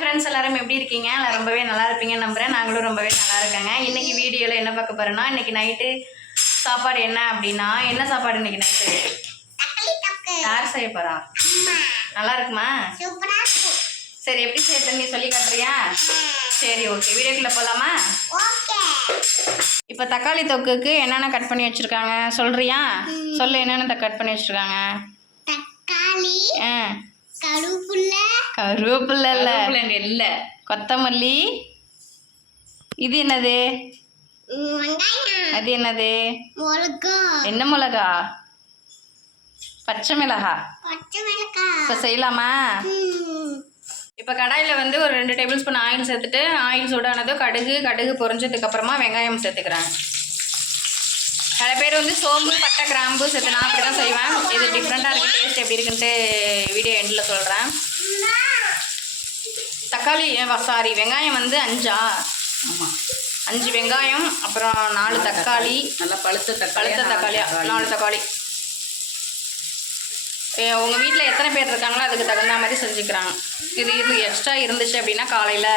Friends எல்லாரும் எப்படி இருக்கீங்க? ரொம்பவே நல்லா இருப்பீங்கன்னு நம்புறேன். நாங்களும் ரொம்பவே நல்லா இருக்காங்க. இன்னைக்கு வீடியோவில் என்ன பார்க்க போறோம்னா இன்னைக்கு நைட்டு சாப்பாடு என்ன அப்படின்னா என்ன சாப்பாடு இன்னைக்கு நைட்டு யார் செய்ய அம்மா. நல்லா இருக்குமா? சரி எப்படி செய்யறது நீ சொல்லி காட்டுறியா? சரி ஓகே வீடியோக்குள்ள போலாமா? ஓகே. இப்போ தக்காளி தொக்குக்கு என்னென்ன கட் பண்ணி வச்சிருக்காங்க? சொல்றியா? சொல்லு என்னென்ன கட் பண்ணி வச்சிருக்காங்க? தக்காளி. ஆ. கருவேப்பிலை இல்ல இல்ல. கொத்தமல்லி. இது என்னது? அது என்னது? மிளகா. என்ன மிளகா? பச்சை மிளகா. இப்போ செய்யலாமா? இப்போ கடாயில் வந்து ஒரு ரெண்டு டேபிள் ஸ்பூன் ஆயில் சேர்த்துட்டு ஆயில் சூடானதும் கடுகு கடுகு பொரிஞ்சதுக்கு அப்புறமா வெங்காயம் சேர்த்துக்கிறாங்க சில பேர் வந்து சோம்பு பட்டை கிராம்பு சேர்த்து நான் அப்படி தான் செய்வேன். இது டிஃப்ரெண்ட்டாக இருக்குது டேஸ்ட் எப்படி இருக்குன்ட்டு வீடியோ எண்டில் சொல்கிறேன் தக்காளி சாரி வெங்காயம் வந்து அஞ்சா? அஞ்சு வெங்காயம் அப்புறம் நாலு தக்காளி. நல்லா பழுத்த தக்காளி பழுத்த தக்காளியா நாலு தக்காளி. ஏ, உங்க வீட்டில் எத்தனை பேர் இருக்காங்களோ அதுக்கு தகுந்த மாதிரி செஞ்சுக்கிறாங்க. இது இது எக்ஸ்ட்ரா இருந்துச்சு அப்படின்னா காலையில்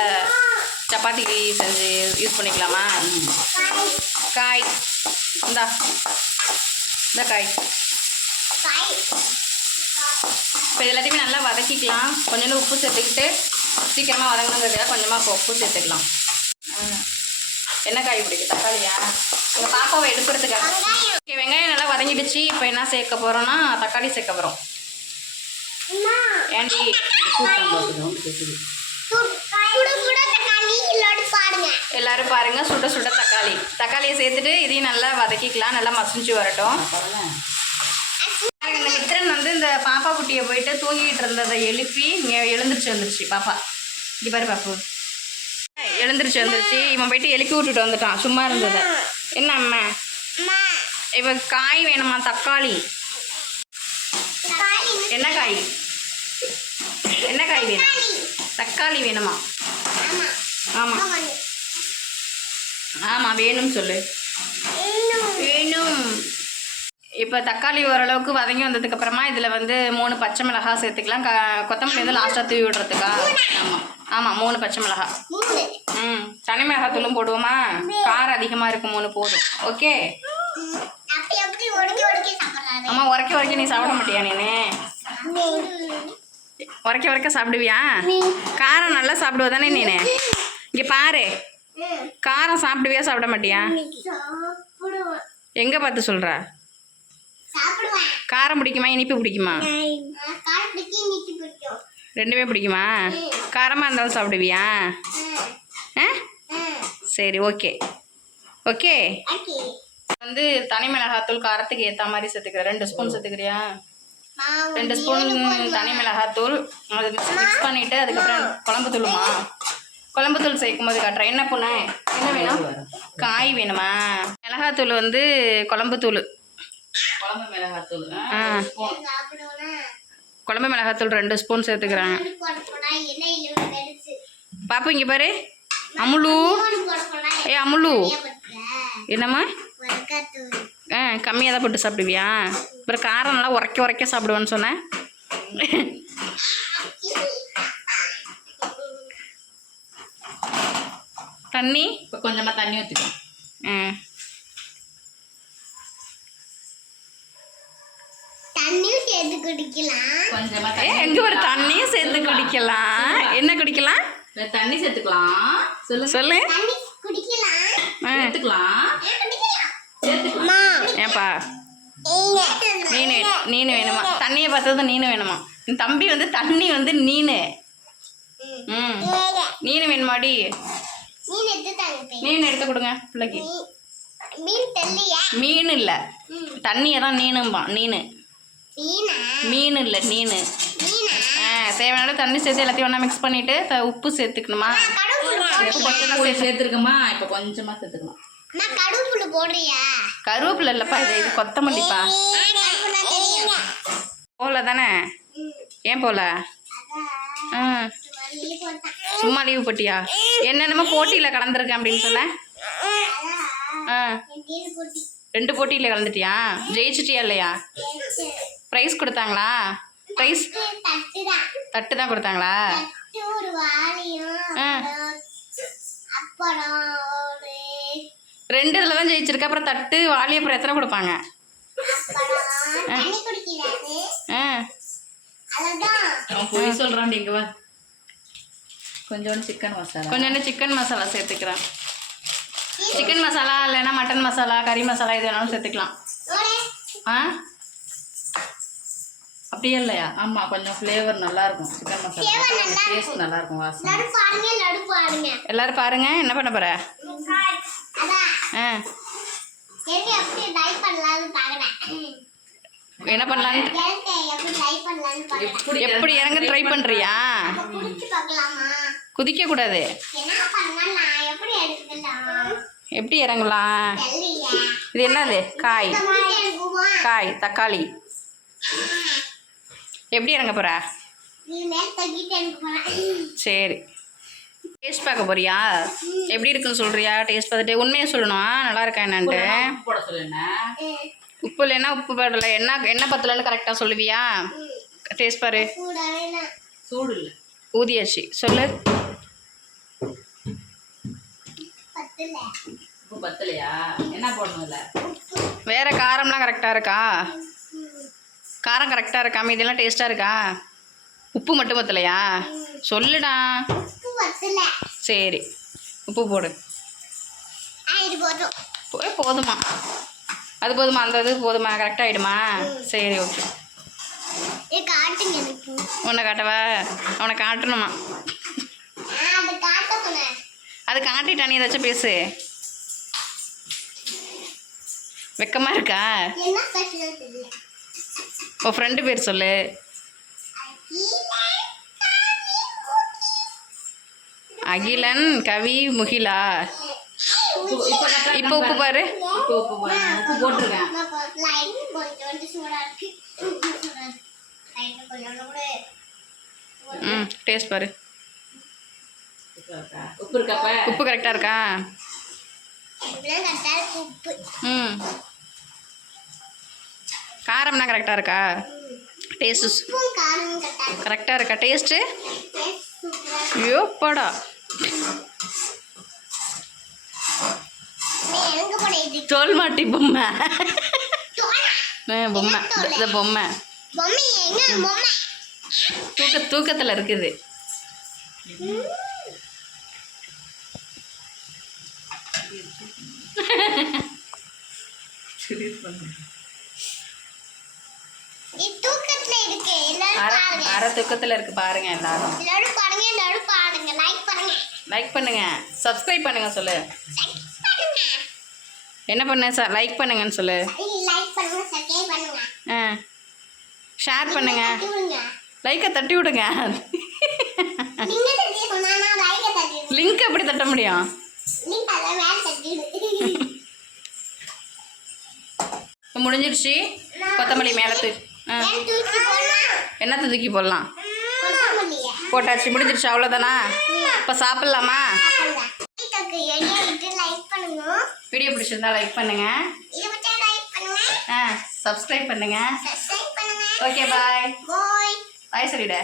சப்பாத்திக்கு செஞ்சு யூஸ் பண்ணிக்கலாமா? காய். இந்தா. இந்த காய். இப்போ எல்லாத்தையுமே நல்லா வதக்கிக்கலாம். கொஞ்சோண்டு உப்பு சேர்த்துக்கிட்டு சீக்கிரமாக வதங்கணுங்கிறதுக்காக கொஞ்சமாக உப்பு சேர்த்துக்கலாம். என்ன காய் பிடிக்கும்? தக்காளியா? எங்கள் பாப்பாவை எடுக்கிறதுக்காக. வெங்காயம் ஓகே வெங்காயம் நல்லா வதங்கிடுச்சு. இப்போ என்ன சேர்க்க போகிறோம்னா தக்காளி சேர்க்க போகிறோம் ஏன்டி கேக்குது சுட சுட தக்காளி இல்லோடு பாருங்க எல்லாரும் பாருங்கள் சுட சுட தக்காளி. தக்காளியை சேர்த்துட்டு இதையும் நல்லா வதக்கிக்கலாம் நல்லா மசிஞ்சு வரட்டும். இந்த மித்திரன் வந்து இந்த பாப்பா குட்டியை போயிட்டு தூங்கிட்டு இருந்ததை எழுப்பி இங்கே வந்துருச்சு பாப்பா. இங்கே பாரு பாப்பு. எழுந்துருச்சு வந்துருச்சு இவன் போயிட்டு எழுப்பி விட்டுட்டு வந்துட்டான் சும்மா இருந்ததை. என்ன அம்மா? அம்மா காய் வேணுமா தக்காளி? என்ன காய்? என்ன காய் வேணும்? தக்காளி வேணுமா? ஆமாம் ஆமாம் வேணும்னு சொல்லு. வேணும். இப்போ தக்காளி ஓரளவுக்கு வதங்கி வந்ததுக்கு அப்புறமா இதில் வந்து மூணு பச்சை மிளகாய் சேர்த்துக்கலாம். க கொத்தமல்லி வந்து லாஸ்ட்டாக தூவி விடுறதுக்கா? ஆமாம் ஆமாம் மூணு பச்சை மிளகாய் மூணு. ம் தனி மிளகாய் தூளும் போடுவோமா காரம் அதிகமாக இருக்கும் மூணு போதும். ஓகே? ம், அப்படி அப்படி ஒடுக்கி ஒடுக்கி சாப்பிடுறாரு அம்மா உரைக்க உரைக்க நீ சாப்பிட மாட்டியா நீனு? உரைக்க உரைக்க சாப்பிடுவியா? காரம் நல்லா சாப்பிடுவ தானே நீனு இங்கே பாரு. காரம் சாப்பிடுவியா சாப்பிட மாட்டியா எங்கே பார்த்து சாப்பிடுவேன். காரம் பிடிக்குமா இனிப்பு பிடிக்குமா? ரெண்டுமே பிடிக்குமா? காரமாக இருந்தாலும் சாப்பிடுவியா? ஆ? சரி ஓகே. ஓகே. வந்து தனி மிளகாத்தூள் காரத்துக்கு ஏற்ற மாதிரி சேர்த்துக்கிறேன் ரெண்டு ஸ்பூன் சேர்த்துக்கிறியா? ரெண்டு ஸ்பூன் தனி மிளகாத்தூள். அது மிக்ஸ் பண்ணிவிட்டு அதுக்கப்புறம் குழம்பு தூளுமா? குழம்பு தூள் சேர்க்கும் போது காட்டுறேன் என்ன பொண்ணு என்ன வேணும்? காய் வேணுமா? மிளகாத்தூள் வந்து குழம்பு தூள் குழம்பு மிளகாத்தூள் ஆ? குழம்பு மிளகாத்தூள் ரெண்டு ஸ்பூன் பெருசு பாப்பு இங்கே பாரு. அமுலு. ஏ அமுலு. என்னம்மா? ஆ கம்மியாக தான் போட்டு சாப்பிடுவியா? அப்புறம் காரம் நல்லா உரைக்க உரைக்க சாப்பிடுவேன்னு சொன்னேன். தண்ணி? இப்போ கொஞ்சமா தண்ணி ஊற்றிக்கோ தண்ணியும் சேர்த்து குடிக்கலாம். கொஞ்சமா ஏ தண்ணி எங்கே ஒரு தண்ணியும் சேர்த்து குடிக்கலாம். என்ன குடிக்கலாம். தண்ணி சேர்த்துக்கலாம். சொல்லு சொல்லு. தண்ணி குடிக்கலாம். சேர்த்துக்கலாம். ஏப்பா நீனு வேணுமா? தண்ணியை பார்த்தது நீனு வேணுமா? என் தம்பி வந்து தண்ணி வந்து நீனு. ம். நீனு வேணுமாடி? மீன் எடுத்து தாங்க மீன் எடுத்து கொடுங்க பிள்ளைக்கு. மீன் இல்லை. தண்ணியை தான் நீனும்பா நீனு. மீனா? மீன் இல்லை நீனு. மீனா? ஆ தேவையான தண்ணி சேர்த்து எல்லாத்தையும் ஒன்றா மிக்ஸ் பண்ணிவிட்டு உப்பு சேர்த்துக்கணுமா? சேர்த்துருக்கோமா இப்போ கொஞ்சமா சேர்த்துக்கலாம் அம்மா கடுப்புல போடுறியா? கருவேப்பிலை இல்லைப்பா இது இது கொத்தமல்லிப்பா. போகல தானே ஏன் போகல ஆ சும்மா லீவு போட்டியா? என்னென்னமோ போட்டியில் கலந்துருக்கேன் அப்படின்னு சொன்னேன் ஆ. ரெண்டு போட்டியில் கலந்துட்டியா? ஜெயிச்சிட்டியா இல்லையா? ப்ரைஸ் கொடுத்தாங்களா? ப்ரைஸ் தட்டு தான் கொடுத்தாங்களா ரெண்டு இதில் தான் ஜெயிச்சிருக்க. அப்புறம் தட்டு வாளி அப்புறம் எத்தனை கொடுப்பாங்க? ஆ. சொல்கிறான் இங்கே வா. கொஞ்சோண்டு சிக்கன் மசாலா கொஞ்சோண்டு சிக்கன் மசாலா சேர்த்துக்கிறேன். சிக்கன் மசாலா இல்லைன்னா மட்டன் மசாலா கறி மசாலா எது வேணாலும் சேர்த்துக்கலாம். ஆ? அப்படியே இல்லையா? ஆமா கொஞ்சம் ஃப்ளேவர் நல்லா இருக்கும். சிக்கன் மசாலா டேஸ்ட் நல்லா இருக்கும். வாசனை. லடு பாருங்க லடு பாருங்க. எல்லாரும் பாருங்க என்ன பண்ண போற? அதான். ஆ எப்படி எப்படி ட்ரை பண்ணலாம்னு பார்க்கறேன் என்ன பண்ணலான்னு எனக்கு எப்படி இறங்க ட்ரை பார்க்கலாமா? குதிக்க கூடாது. என்ன பண்ணலாம்? நான் எப்படி எடுக்கலாம் எப்படி இறங்கலாம்? இது என்னது? காய். காய் தக்காளி. எப்படி இறங்க போற? சரி. டேஸ்ட் பார்க்க போறியா? எப்படி இருக்குன்னு சொல்றியா? டேஸ்ட் பார்த்துட்டு உண்மையை சொல்லணும்? நல்லா இருக்கா என்னன்ட்டு? உப்பு இல்லைன்னா உப்பு போடல. என்ன என்ன பத்தலன்னு கரெக்டாக சொல்லுவியா? டேஸ்ட் பாரு. சூடு இல்லை. ஊதியாச்சு. சொல்லு. வேற காரம்லாம் கரெக்டாக இருக்கா? காரம் கரெக்டாக இருக்கா? மீதியெல்லாம் டேஸ்ட்டாக இருக்கா? உப்பு மட்டும் பத்தலையா? சொல்லுடா. சரி. உப்பு போடு. ஆ இது போதும். போய் போதுமா. அது போதுமா அந்த இது போதுமா கரெக்டாக ஆகிடுமா சரி ஓகே உன்னை காட்டவா? அவனை காட்டணுமா? அது காட்டிட்டா நீ ஏதாச்சும் பேசு. வெக்கமாக இருக்கா? உன் ஃப்ரெண்டு பேர் சொல்லு. அகிலன் கவி முகிலா. இப்போ இப்போ உப்பு பாரு. உப்பு உப்பு. உப்பு போட்டிருக்கேன். ம் டேஸ்ட் பாரு. உப்பு இருக்கா? உப்பு இருக்கப்ப உப்பு கரெக்டாக இருக்கா? இப்படிலாம் கரெக்டா இருக்கு? உப்பு ம் காரம்னா கரெக்டாக இருக்கா? டேஸ்ட்டு கரெக்டாக இருக்கா டேஸ்ட்டு. ஐயோ படா நீ எங்க போட இது தோல் மாட்டி பொம்மை. பொம்மை. இந்த பொம்மை. தூக்க தூக்கத்தில் இருக்குது. அரை தூக்கத்தில் இருக்கு. பாருங்க. எல்லாரும். லைக் பண்ணுங்க. லைக் பண்ணுங்க. சப்ஸ்கிரைப் பண்ணுங்க சொல்லு. என்ன பண்ண சார் லைக் பண்ணுங்கன்னு சொல்லு. ஆ. ஷேர் பண்ணுங்க. லைக்கை தட்டி விடுங்க. லிங்க் எப்படி தட்ட முடியும்? முடிஞ்சிருச்சு கொத்தமல்லி மேலே ஆ. தூக்கி போடலாம் என்னத்தை தூக்கி போடலாம்? போட்டாச்சு முடிஞ்சிருச்சு அவ்வளோதானா இப்போ சாப்பிட்லாமா? லைக் பண்ணுங்க. வீடியோ பிடிச்சிருந்தா லைக் பண்ணுங்க. ஆ சப்ஸ்கிரைப் பண்ணுங்க. ஓகே பாய் பாய் சொல்லிடு.